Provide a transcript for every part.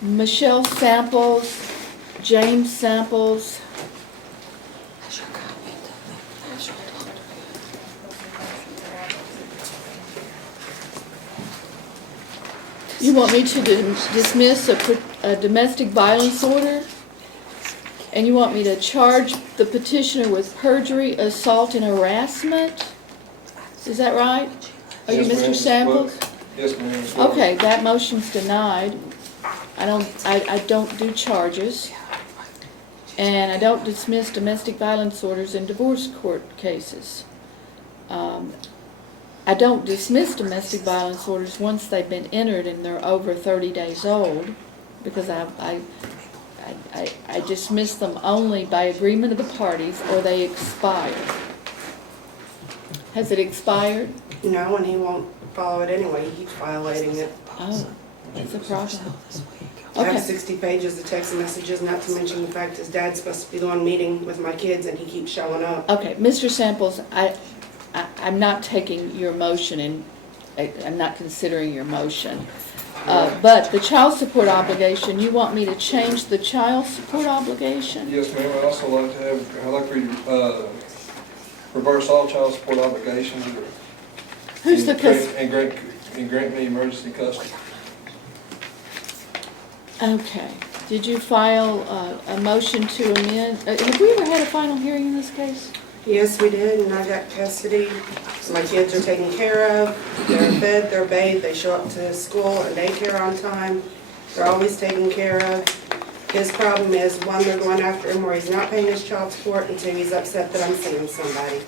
Michelle Samples, James Samples. You want me to dismiss a domestic violence order? And you want me to charge the petitioner with perjury, assault, and harassment? Is that right? Are you Mr. Samples? Yes, ma'am. Okay, that motion's denied. I don't do charges. And I don't dismiss domestic violence orders in divorce court cases. I don't dismiss domestic violence orders once they've been entered and they're over 30 days old, because I dismiss them only by agreement of the parties, or they expire. Has it expired? No, and he won't follow it anyway. He keeps violating it. Oh, that's a problem. I have Okay. 60 pages of text messages, not to mention the fact his dad's supposed to be the one meeting with my kids and he keeps showing up. Okay, Mr. Samples, I'm not taking your motion, and I'm not considering your motion. But the child support obligation, you want me to change the child support obligation? Yes, ma'am. I'd also like to have, I'd like to reverse all child support obligations. Who's the and grant me emergency custody. Okay. Did you file a motion to amend? Have we ever had a final hearing in this case? Yes, we did, and I got custody. My kids are taken care of. They're fed, they're bathed, they show up to school and daycare on time. They're always taken care of. His problem is, one, they're going after him where he's not paying his child support, and two, he's upset that I'm seeing somebody.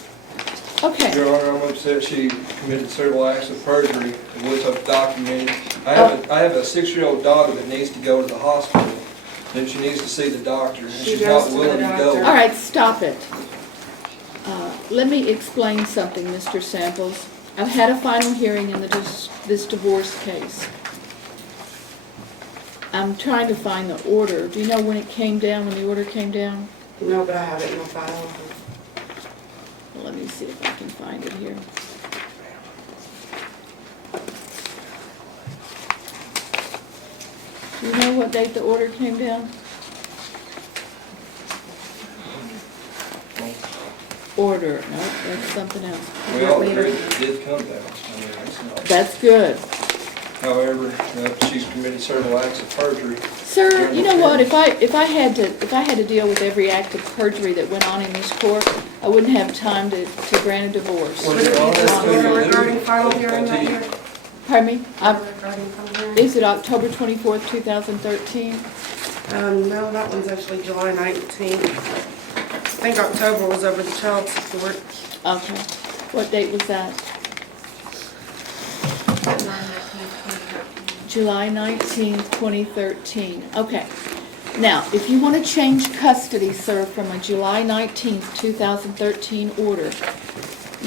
Okay. Your Honor, I'm upset she committed several acts of perjury, which I've documented. I have a 6-year-old daughter that needs to go to the hospital, and she needs to see the doctor, and She she's goes not to the willing to go. doctor. All right, stop it. Let me explain something, Mr. Samples. I've had a final hearing in this divorce case. I'm trying to find the order. Do you know when it came down, when the order came down? No, but I have it in my file. Well, let me see if I can find it here. Do you know what date the order came down? Order, no, that's something else. Well, it did come down. I mean, it's not. That's good. However, she's committed several acts of perjury. Sir, you know what, if I had to deal with every act of perjury that went on in this court, I wouldn't have time to grant a divorce. Well, Would it be this order regarding final hearing right here? Pardon me? Regarding final hearing? Is it October 24th, 2013? No, that one's actually July 19th. I think October was over the child support. Okay. What date was that? July 19th, 2013. Okay. Now, if you want to change custody, sir, from a July 19th, 2013 order,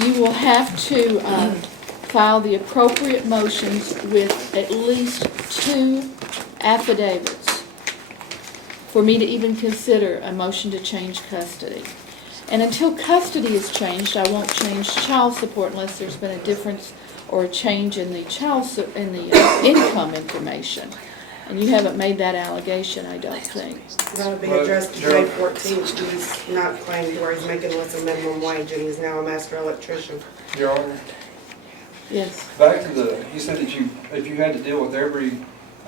you will have to file the appropriate motions with at least 2 affidavits for me to even consider a motion to change custody. And until custody is changed, I won't change child support unless there's been a difference or a change in the income information. And you haven't made that allegation, I don't think. That'll be addressed July 14th. He's not claiming where he's making less than minimum wage, and he's now a master electrician. Your Honor, Yes. back to you said that if you had to deal with every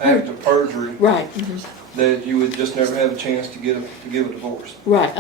act of perjury, Right. that you would just never have a chance to give a divorce. Right.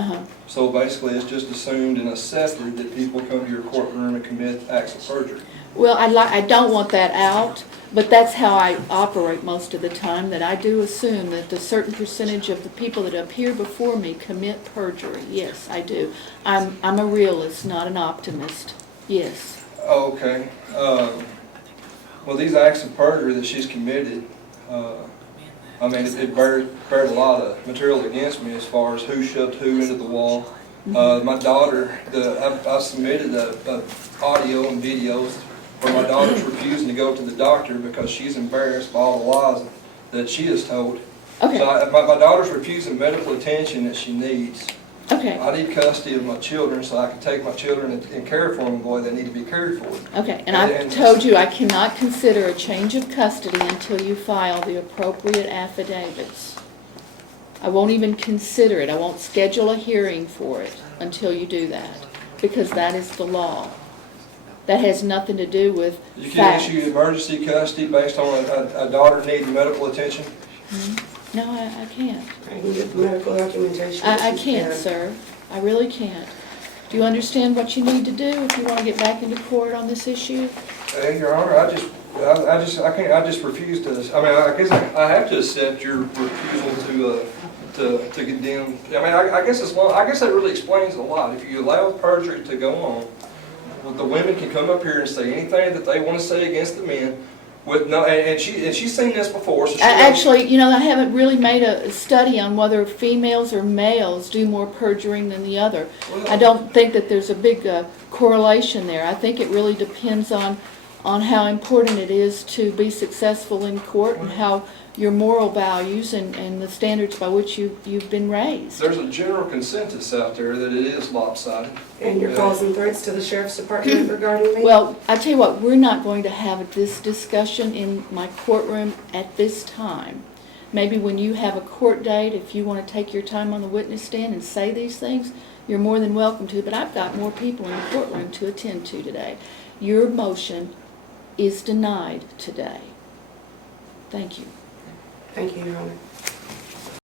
So basically, it's just assumed and accepted that people come to your courtroom and commit acts of perjury. Well, I don't want that out, but that's how I operate most of the time, that I do assume that a certain percentage of the people that appear before me commit perjury. Yes, I do. I'm a realist, not an optimist. Yes. Okay. Well, these acts of perjury that she's committed, I mean, it bared a lot of material against me as far as who shoved who into the wall. My daughter, I submitted a audio and videos where my daughter's refusing to go to the doctor because she's embarrassed by all the lies that she has told. Okay. So my daughter's refusing medical attention that she needs. Okay, I need custody of my children so I can take my children and care for them the way they need to be cared for. okay, and I've told you I cannot consider a change of custody until you file the appropriate affidavits. I won't even consider it, I won't schedule a hearing for it until you do that, because that is the law. That has nothing to do with You can facts. issue emergency custody based on a daughter needing medical attention. No, I can't. I can get the medical documentation. I that she's can't, had. sir. I really can't. Do you understand what you need to do if you want to get back into court on this issue? Your Honor, I just refuse to, I mean, I guess I have to accept your refusal to condemn. I mean, I guess that really explains a lot. If you allow perjury to go on, well, the women can come up here and say anything that they want to say against the men with no, and she's seen this before, so she knows. Actually, you know, I haven't really made a study on whether females or males do more perjuring than the other. Well, I don't think that there's a big correlation there. I think it really depends on how important it is to be successful in court and how your moral values and the standards by which you've been raised. There's a general consensus out there that it is lopsided. And you're causing threats to the sheriff's department regarding me? Well, I tell you what, we're not going to have this discussion in my courtroom at this time. Maybe when you have a court date, if you want to take your time on the witness stand and say these things, you're more than welcome to, but I've got more people in the courtroom to attend to today. Your motion is denied today. Thank you. Thank you, Your Honor.